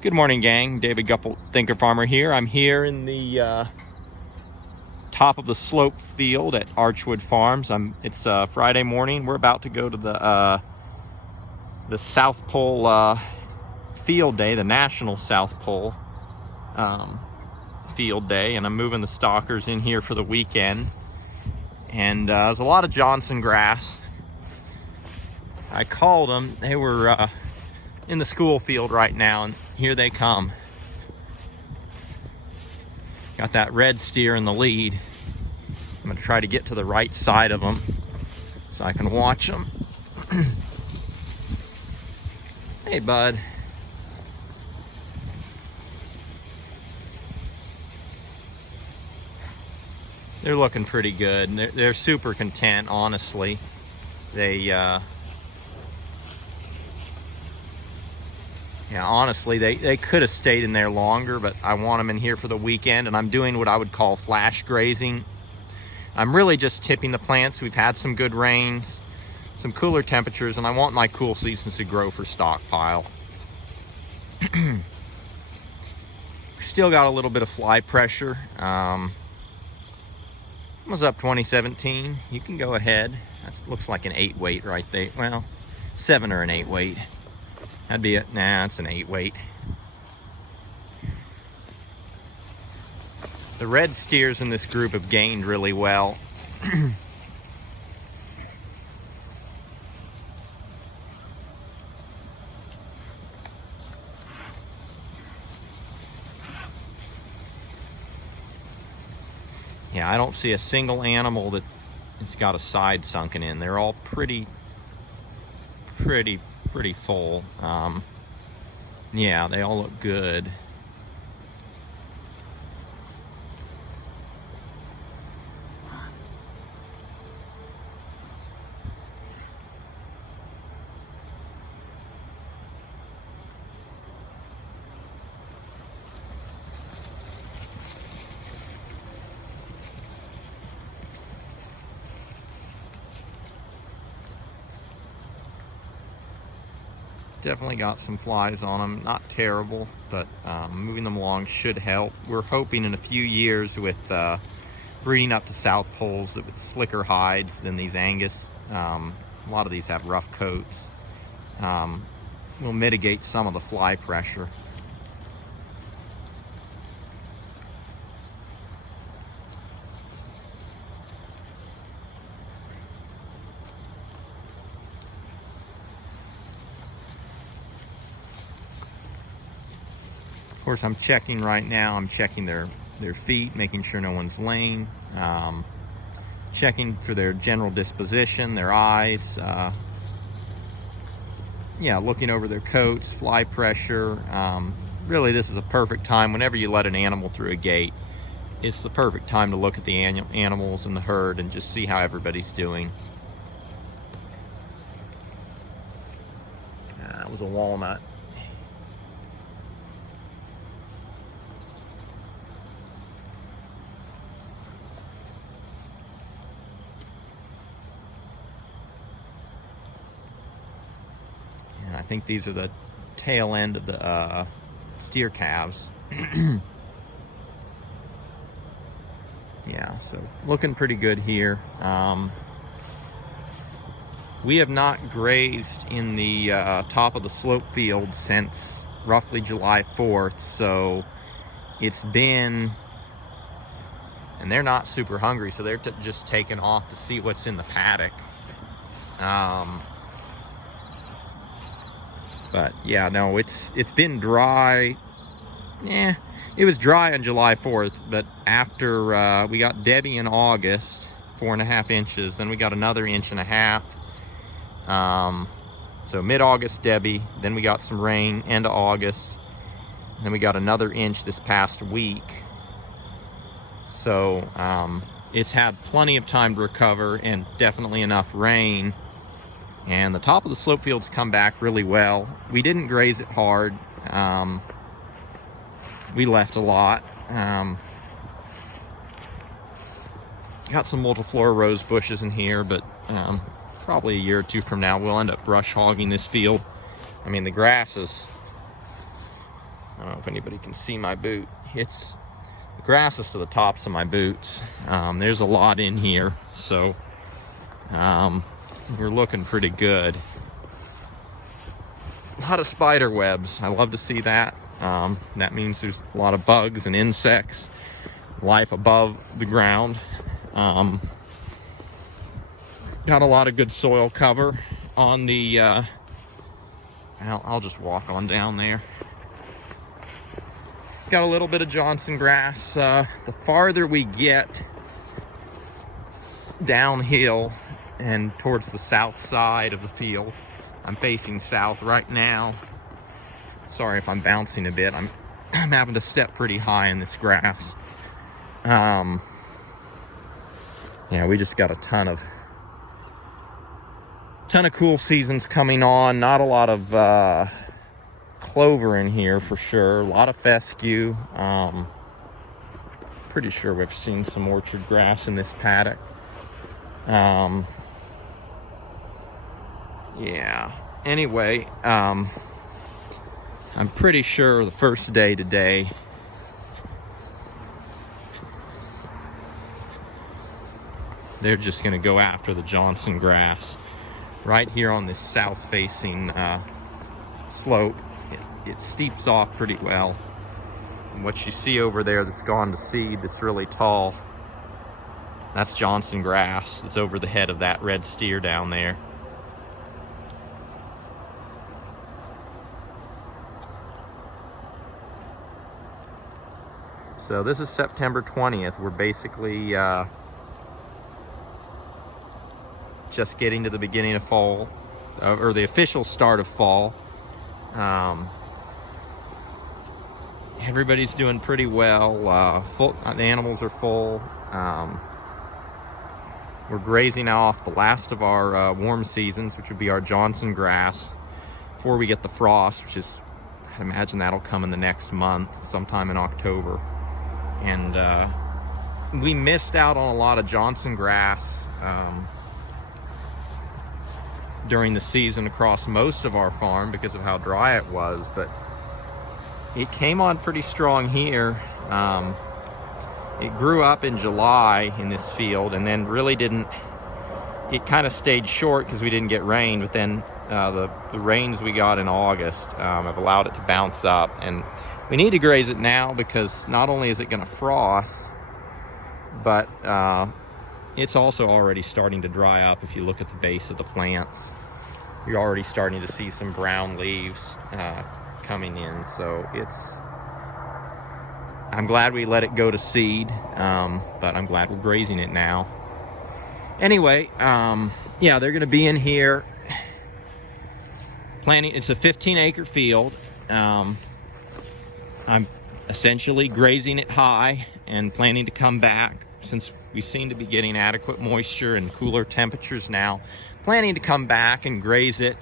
Good morning, gang. David Gupple, Thinker Farmer here. I'm here in the top of the slope field at Archwood Farms. It's Friday morning. We're about to go to the South Pole field day, the National South Pole field day, and I'm moving the stalkers in here for the weekend. And there's a lot of Johnson grass. I called them. They were in the school field right now, and here they come. Got that red steer in the lead. I'm gonna try to get to the right side of them so I can watch them. Hey, bud. They're looking pretty good. They're super content, honestly. Yeah, honestly, they could have stayed in there longer, but I want them in here for the weekend, and I'm doing what I would call flash grazing. I'm really just tipping the plants. We've had some good rains, some cooler temperatures, and I want my cool seasons to grow for stockpile. Still got a little bit of fly pressure. Was up 2017. You can go ahead. That looks like an 8 weight right there. Well, 7 or an 8 weight. That'd be it. Nah, it's an 8 weight. The red steers in this group have gained really well. Yeah, I don't see a single animal that it's got a side sunken in. They're all pretty full. Yeah, they all look good. Definitely got some flies on them, not terrible, but moving them along should help. We're hoping in a few years with breeding up the South Poles with slicker hides than these Angus. A lot of these have rough coats. Will mitigate some of the fly pressure. Of course, I'm checking right now. I'm checking their feet, making sure no one's lame. Checking for their general disposition, their eyes. Yeah, looking over their coats, fly pressure. Really, this is a perfect time whenever you let an animal through a gate. It's the perfect time to look at the animals in the herd and just see how everybody's doing. That was a walnut. I think these are the tail end of the steer calves. Yeah, so looking pretty good here. We have not grazed in the top of the slope field since roughly July 4th, so it's been, and they're not super hungry, so they're just taking off to see what's in the paddock. But yeah, no, it's been dry. Yeah, it was dry on July 4th, but after we got Debbie in August, 4.5 inches, then we got another 1.5 inches. So mid-August Debbie, then we got some rain end of August, and then we got another inch this past week. So it's had plenty of time to recover and definitely enough rain. And the top of the slope field's come back really well. We didn't graze it hard. We left a lot. Got some multiflora rose bushes in here, but probably a year or two from now we'll end up brush hogging this field. I mean, the grass is I don't know if anybody can see my boot. It's the grass is to the tops of my boots. There's a lot in here, so we're looking pretty good. A lot of spider webs. I love to see that. That means there's a lot of bugs and insects, life above the ground. Got a lot of good soil cover on the, I'll just walk on down there. Got a little bit of Johnson grass. The farther we get downhill and towards the south side of the field, I'm facing south right now. Sorry if I'm bouncing a bit. I'm having to step pretty high in this grass. Yeah, we just got a ton of cool seasons coming on. Not a lot of clover in here for sure. A lot of fescue. Pretty sure we've seen some orchard grass in this paddock. Yeah. Anyway, I'm pretty sure the first day today, they're just going to go after the Johnson grass right here on this south-facing slope. It steeps off pretty well. And what you see over there that's gone to seed, that's really tall, that's Johnson grass. It's over the head of that red steer down there. So this is September 20th. We're basically just getting to the beginning of fall, or the official start of fall. Everybody's doing pretty well. The animals are full. We're grazing off the last of our warm seasons, which would be our Johnson grass, before we get the frost, which is, I imagine that'll come in the next month, sometime in October. And we missed out on a lot of Johnson grass during the season across most of our farm because of how dry it was, but it came on pretty strong here. It grew up in July in this field, and then really didn't, it kind of stayed short because we didn't get rain, but then the rains we got in August have allowed it to bounce up. And we need to graze it now because not only is it going to frost, but it's also already starting to dry up. If you look at the base of the plants, you're already starting to see some brown leaves coming in. So I'm glad we let it go to seed, but I'm glad we're grazing it now. Anyway, yeah, they're going to be in here planting. It's a 15-acre field. I'm essentially grazing it high and planning to come back, since we seem to be getting adequate moisture and cooler temperatures now. Planning to come back and graze it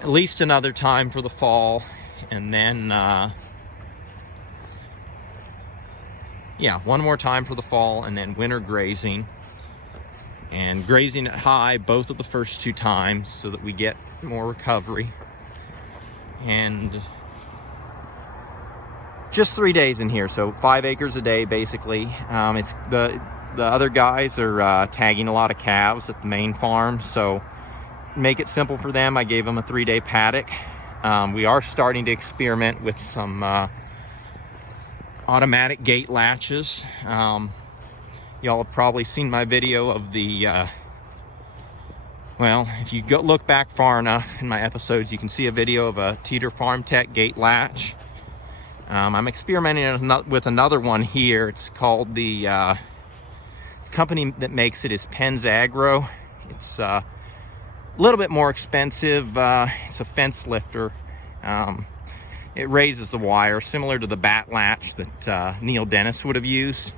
at least another time for the fall, and then yeah, one more time for the fall, and then winter grazing. And grazing it high both of the first two times so that we get more recovery. And just 3 days in here, so 5 acres a day basically. It's the other guys are tagging a lot of calves at the main farm, so make it simple for them. I gave them a 3-day paddock. We are starting to experiment with some automatic gate latches. Y'all have probably seen my video of the well, if you look back far enough in my episodes, you can see a video of a Teeter Farm Tech gate latch. I'm experimenting with another one here. It's called the company that makes it is Penn's Agro. It's a little bit more expensive. It's a fence lifter. It raises the wire, similar to the bat latch that Neil Dennis would have used.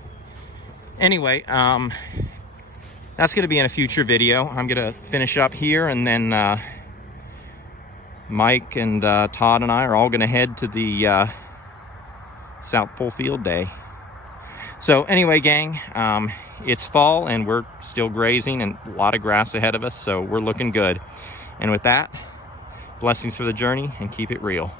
Anyway, that's going to be in a future video. I'm going to finish up here, and then Mike and Todd and I are all going to head to the South Pole Field Day. So anyway, gang, it's fall and we're still grazing, and a lot of grass ahead of us, so we're looking good. And with that, blessings for the journey, and keep it real.